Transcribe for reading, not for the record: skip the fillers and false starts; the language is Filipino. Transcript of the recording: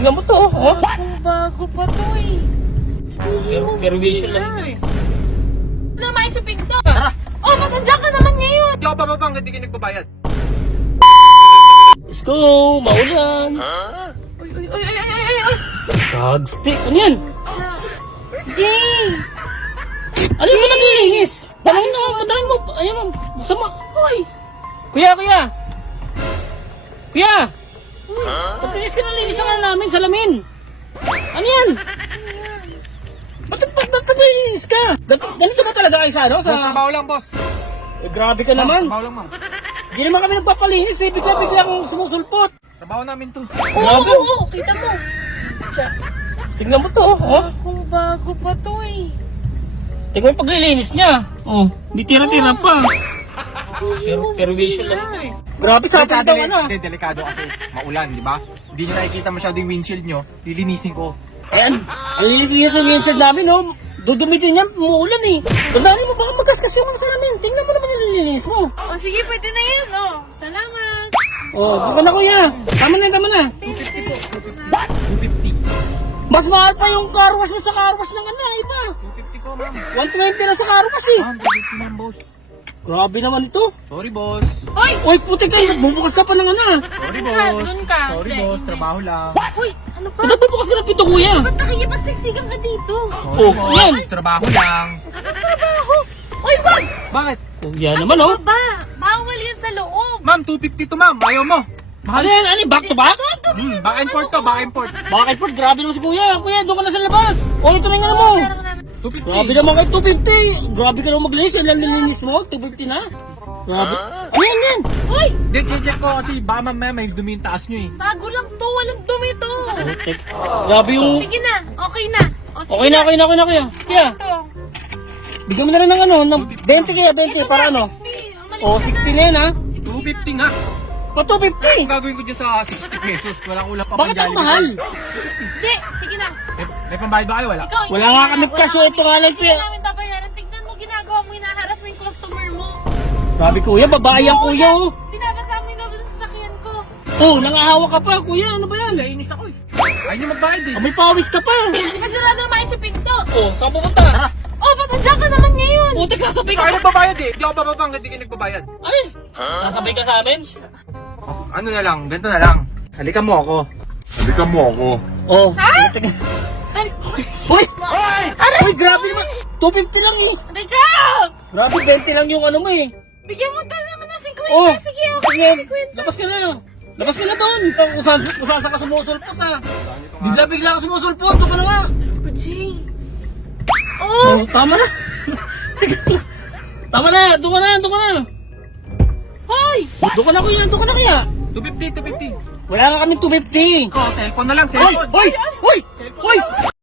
Tingnan mo to, oh. Bago pa to eh. Pero visual lang ito eh. Ano naman isipin to? Tara. Oh, matanda ka naman ngayon. Hindi ako bababa hanggang di ka nagbabayad. Let's go, maulan. Uy. Gagsti, ano yan? Jay! Ano yung naglilinis? Dalangin mo. Ayun mo, sama. Hoy! Kuya. Pagtinis ka na linis na namin, salamin. Ano yan? Ba't naglilinis ka? Ganito ba talaga kayo sa ano? Boss, trabaho lang, boss. Eh, grabe ka naman. Trabaho lang, ma'am. Hindi naman kami nagpapalinis eh. Bigla kong sumusulpot. Trabaho namin to. Oo, kita mo. Tingnan mo to, oh. Kung bago pa to eh. Tingnan mo yung paglilinis niya. Oh, may tira-tira pa. Pero visual lang ito eh. Grabe sa atin daw ano. Hindi, delikado kasi maulan, di ba? Hindi nyo nakikita masyado yung windshield nyo. Lilinisin ko. Ayan, ang linis niya sa windshield namin, oh. Dudumi din yan, umuulan eh. Tandaan mo baka magkaskas yung mga salamin. Tingnan mo naman yung nililinis mo. Oh, sige, pwede na yan, oh. Salamat. Oh, doon na kuya. Tama na. 250. Mas mahal pa yung car wash mo sa car wash ng ano, iba. 250 po, ma'am. 120 na sa car wash eh. Ma'am, 250 ma'am, boss. Grabe naman ito. Sorry, boss. Hoy! Oy, putik ka, bubukas ka pa ng ano. Sorry, Ka, boss. dun ka. Sorry, Hindi, boss. hindi. Trabaho lang. Hoy, ano pa? Ba't bubukas ka ng pito kuya? Ba't nakikipagsiksikan ka dito? Sorry, Oh, boss. yan. Trabaho lang. Trabaho! Hoy, wag! Bakit? Oh, yan naman oh. Baba! Bawal yan sa loob! Ma'am, 250 to, ma'am. Ayaw mo. Ano yan? Ano back to back? Back and forth to, back and forth. Bakit po? Grabe naman si kuya. Kuya, doon ka na sa labas. Oh, ito na yung ano mo. Pera ka namin. 250. Grabe naman kayo, 250. Grabe ka naman maglinis. Ilang nilinis mo? 250 na? Grabe. Ano yan? Hoy! Hindi, check ko kasi baka mamaya may dumi yung taas nyo eh. Bago lang to, walang dumi to. Putik. Grabe yung... Sige na, okay na. O, sige Okay na kuya. Kuya, Ito. bigyan mo na rin ng ano, ng 20 kaya, 20 para ano. 60. Ang mali. Oh, 60 na yan ha. 250 nga. Pa Ang 250. gagawin ko dyan sa 60 pesos. Walang ulam pa Bakit ang mahal? Hindi, sige na. May pambayad ba kayo? Wala. Ikaw, Wala nga kami cash, ito nga lang, Sige kuya. namin babayaran. Tignan mo, ginagawa mo, inaharas mo yung customer mo. Grabe kuya, babae yan kuya oh. Binabasa mo yung loob ng sasakyan ko. Oh, nangahawa ka pa kuya, ano ba yan? Nainis ako eh. Ayaw nyo magbayad eh. May pawis ka pa. Masarado na maisipin to. Oh, saan pupunta? Tara. Oh, matanda ka naman ngayon. Putik, sasabay Hindi ka. ako nagbabayad eh. Hindi ako bababa hanggang di ka nagbabayad. Ano? Sasabay ka sa amin? Ano na lang, ganito na lang. Halika mo ako. Oh. Ha? Putik. Ay, Hoy! Hoy, grabe naman. 250 lang eh. aray ka! Grabe, 20 lang yung ano mo eh. Bigyan mo tayo naman ng 50. Oh, Sige, okay sige. na 50. Labas ka na. Labas ka na doon. Kung saan ka sumusulpot ha. Bigla ka sumusulpot. Doon ka na nga. Jay. Oh! Oh, tama na. Tama na. Doon ka na. Hoy! Doon ka na kuya. 250, 250. Wala nga kami 250. Oh, cellphone na lang, Hoy! cellphone. Hoy! Hoy! Hoy!